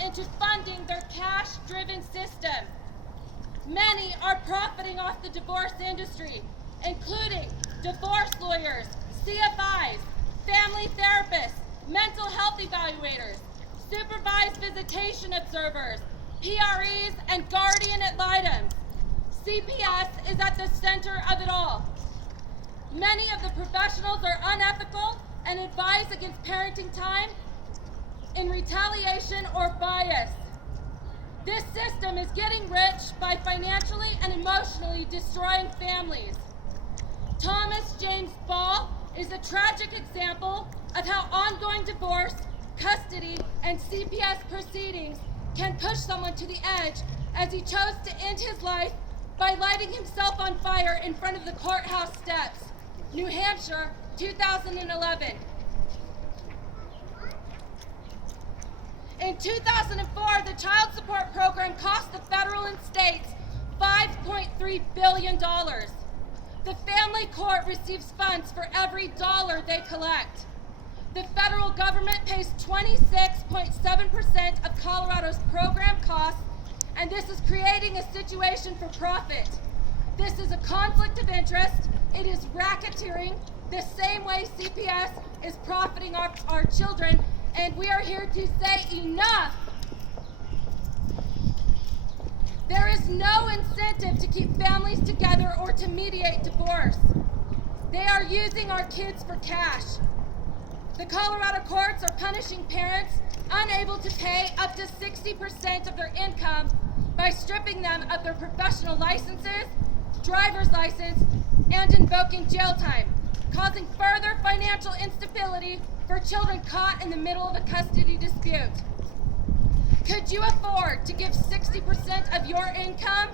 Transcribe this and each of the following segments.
into funding their cash-driven system. Many are profiting off the divorce industry, including divorce lawyers, CFIs, family therapists, mental health evaluators, supervised visitation observers, PREs, and guardian ad litems. CPS is at the center of it all. Many of the professionals are unethical and advise against parenting time in retaliation or bias. This system is getting rich by financially and emotionally destroying families. Thomas James Ball is a tragic example of how ongoing divorce, custody, and CPS proceedings can push someone to the edge, as he chose to end his life by lighting himself on fire in front of the courthouse steps. New Hampshire, 2011. In 2004, the child support program cost the federal and states $5.3 billion. The family court receives funds for every dollar they collect. The federal government pays 26.7% of Colorado's program costs, and this is creating a situation for profit. This is a conflict of interest. It is racketeering, the same way CPS is profiting our children, and we are here to say enough. There is no incentive to keep families together or to mediate divorce. They are using our kids for cash. The Colorado courts are punishing parents unable to pay up to 60% of their income by stripping them of their professional licenses, driver's license, and invoking jail time, causing further financial instability for children caught in the middle of a custody dispute. Could you afford to give 60% of your income?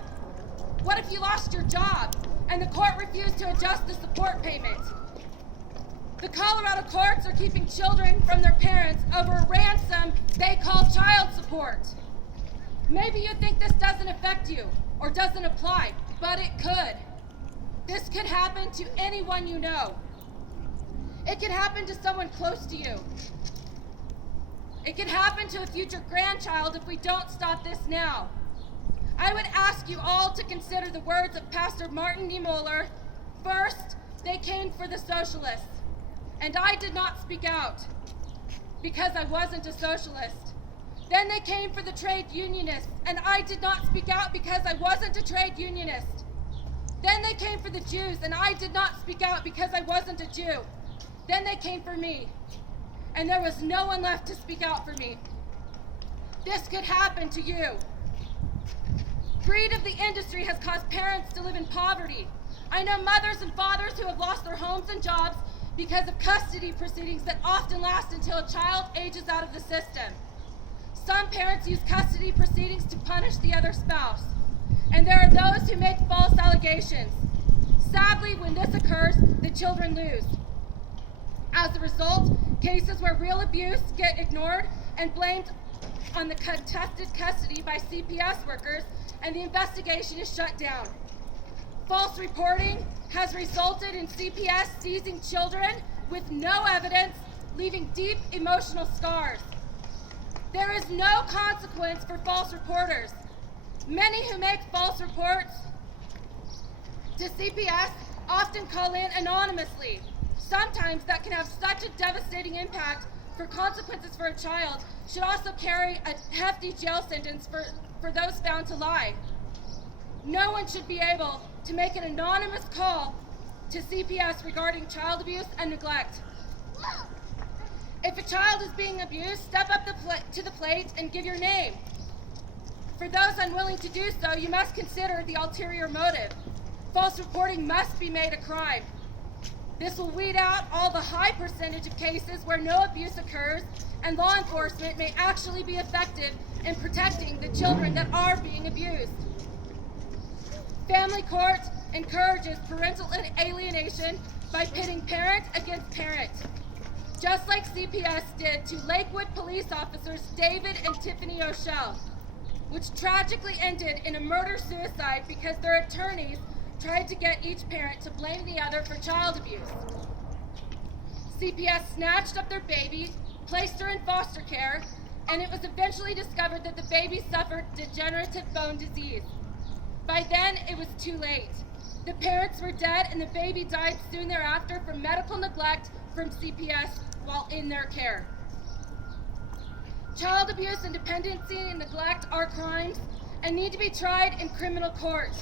What if you lost your job and the court refused to adjust the support payment? The Colorado courts are keeping children from their parents over a ransom they call child support. Maybe you think this doesn't affect you or doesn't apply, but it could. This could happen to anyone you know. It could happen to someone close to you. It could happen to a future grandchild if we don't stop this now. I would ask you all to consider the words of Pastor Martin Niemöller. First, they came for the socialists, and I did not speak out because I wasn't a socialist. Then they came for the trade unionists, and I did not speak out because I wasn't a trade unionist. Then they came for the Jews, and I did not speak out because I wasn't a Jew. Then they came for me, and there was no one left to speak out for me. This could happen to you. Greed of the industry has caused parents to live in poverty. I know mothers and fathers who have lost their homes and jobs because of custody proceedings that often last until a child ages out of the system. Some parents use custody proceedings to punish the other spouse, and there are those who make false allegations. Sadly, when this occurs, the children lose. As a result, cases where real abuse get ignored and blamed on the contested custody by CPS workers, and the investigation is shut down. False reporting has resulted in CPS seizing children with no evidence, leaving deep emotional scars. There is no consequence for false reporters. Many who make false reports to CPS often call in anonymously. Sometimes that can have such a devastating impact for consequences for a child, should also carry a hefty jail sentence for those found to lie. No one should be able to make an anonymous call to CPS regarding child abuse and neglect. If a child is being abused, step up to the plate and give your name. For those unwilling to do so, you must consider the ulterior motive. False reporting must be made a crime. This will weed out all the high percentage of cases where no abuse occurs, and law enforcement may actually be effective in protecting the children that are being abused. Family court encourages parental alienation by pitting parent against parent, just like CPS did to Lakewood police officers David and Tiffany O'Shell, which tragically ended in a murder-suicide because their attorneys tried to get each parent to blame the other for child abuse. CPS snatched up their baby, placed her in foster care, and it was eventually discovered that the baby suffered degenerative bone disease. By then, it was too late. The parents were dead, and the baby died soon thereafter from medical neglect from CPS while in their care. Child abuse and dependency and neglect are crimes and need to be tried in criminal court.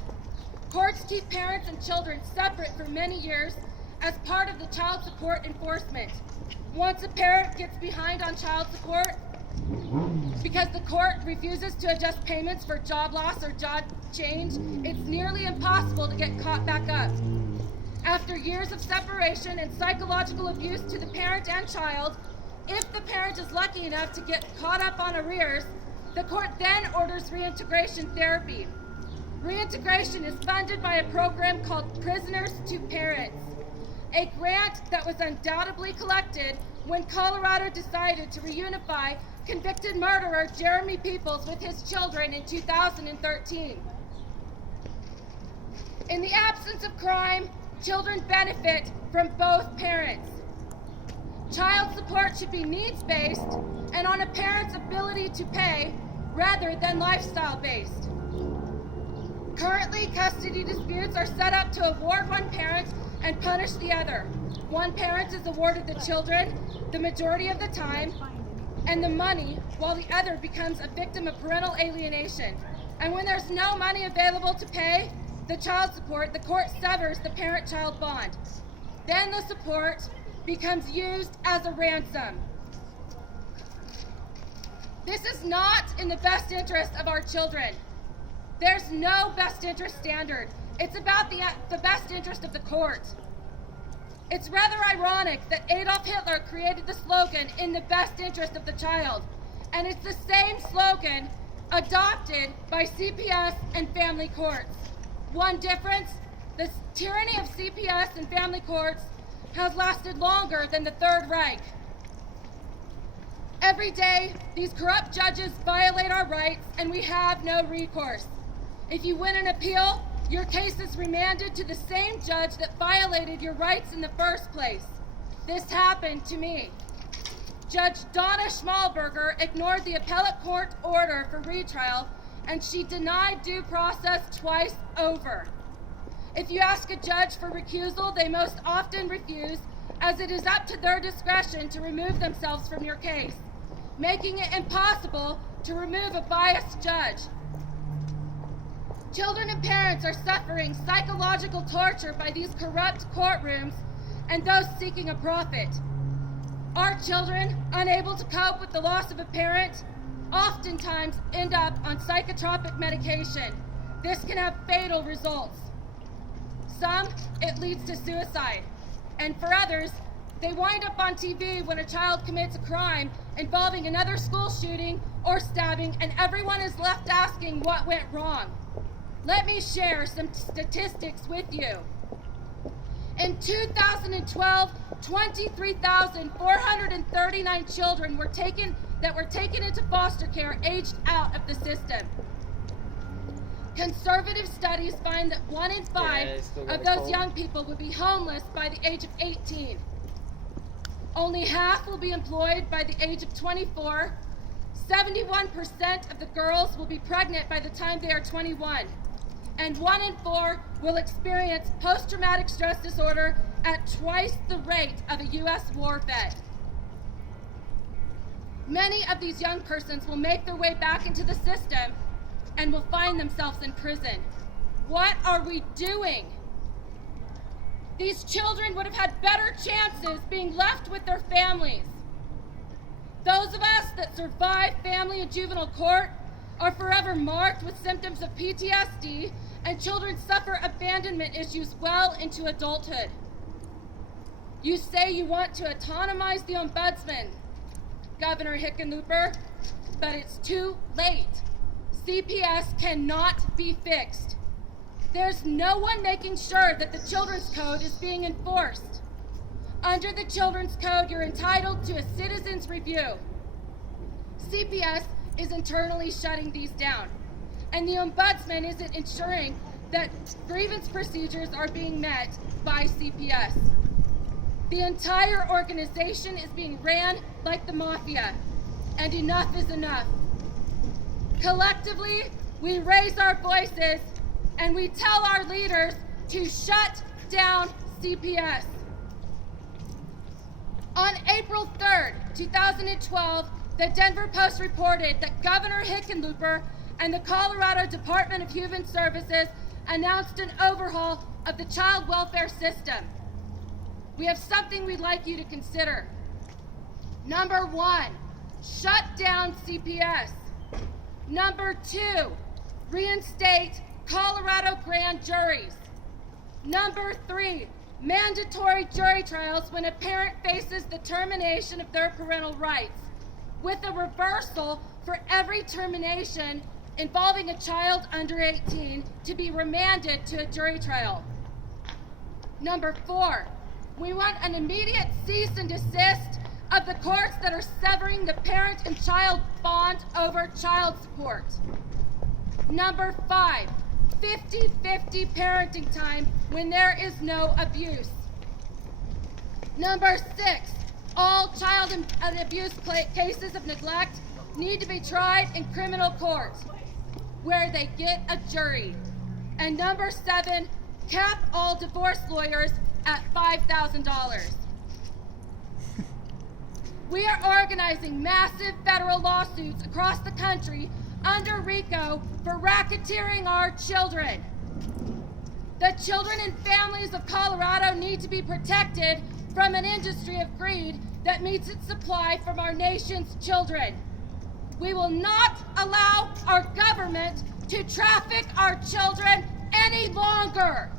Courts keep parents and children separate for many years as part of the child support enforcement. Once a parent gets behind on child support because the court refuses to adjust payments for job loss or job change, it's nearly impossible to get caught back up. After years of separation and psychological abuse to the parent and child, if the parent is lucky enough to get caught up on arrears, the court then orders reintegration therapy. Reintegration is funded by a program called Prisoners to Parents, a grant that was undoubtedly collected when Colorado decided to reunify convicted murderer Jeremy Peoples with his children in 2013. In the absence of crime, children benefit from both parents. Child support should be needs-based and on a parent's ability to pay rather than lifestyle-based. Currently, custody disputes are set up to award one parent and punish the other. One parent is awarded the children the majority of the time and the money, while the other becomes a victim of parental alienation. And when there's no money available to pay the child support, the court severs the parent-child bond. Then the support becomes used as a ransom. This is not in the best interest of our children. There's no best interest standard. It's about the best interest of the court. It's rather ironic that Adolf Hitler created the slogan, "in the best interest of the child," and it's the same slogan adopted by CPS and family courts. One difference, the tyranny of CPS and family courts has lasted longer than the Third Reich. Every day, these corrupt judges violate our rights and we have no recourse. If you win an appeal, your case is remanded to the same judge that violated your rights in the first place. This happened to me. Judge Donna Schmalberger ignored the appellate court order for retrial, and she denied due process twice over. If you ask a judge for recusal, they most often refuse, as it is up to their discretion to remove themselves from your case, making it impossible to remove a biased judge. Children and parents are suffering psychological torture by these corrupt courtrooms and those seeking a profit. Our children, unable to cope with the loss of a parent, oftentimes end up on psychotropic medication. This can have fatal results. Some, it leads to suicide. And for others, they wind up on TV when a child commits a crime involving another school shooting or stabbing, and everyone is left asking what went wrong. Let me share some statistics with you. In 2012, 23,439 children were taken into foster care aged out of the system. Conservative studies find that 1 in 5 of those young people will be homeless by the age of 18. Only half will be employed by the age of 24. 71% of the girls will be pregnant by the time they are 21. And 1 in 4 will experience post-traumatic stress disorder at twice the rate of a U.S. war vet. Many of these young persons will make their way back into the system and will find themselves in prison. What are we doing? These children would have had better chances being left with their families. Those of us that survive family and juvenile court are forever marked with symptoms of PTSD, and children suffer abandonment issues well into adulthood. You say you want to autonomize the ombudsman, Governor Hickenlooper, but it's too late. CPS cannot be fixed. There's no one making sure that the Children's Code is being enforced. Under the Children's Code, you're entitled to a citizen's review. CPS is internally shutting these down, and the Ombudsman isn't ensuring that grievance procedures are being met by CPS. The entire organization is being ran like the mafia. and enough is enough. Collectively, we raise our voices and we tell our leaders to shut down CPS. On April 3rd, 2012, the Denver Post reported that Governor Hickenlooper and the Colorado Department of Human Services announced an overhaul of the child welfare system. We have something we'd like you to consider. Number 1, shut down CPS. Number 2, reinstate Colorado grand juries. Number 3, mandatory jury trials when a parent faces the termination of their parental rights, with a reversal for every termination involving a child under 18 to be remanded to a jury trial. Number 4, we want an immediate cease and desist of the courts that are severing the parent and child bond over child support. Number 5, 50-50 parenting time when there is no abuse. Number 6, all child abuse cases of neglect need to be tried in criminal court, where they get a jury. And number 7, cap all divorce lawyers at $5,000. We are organizing massive federal lawsuits across the country under RICO for racketeering our children. The children and families of Colorado need to be protected from an industry of greed that meets its supply from our nation's children. We will not allow our government to traffic our children any longer.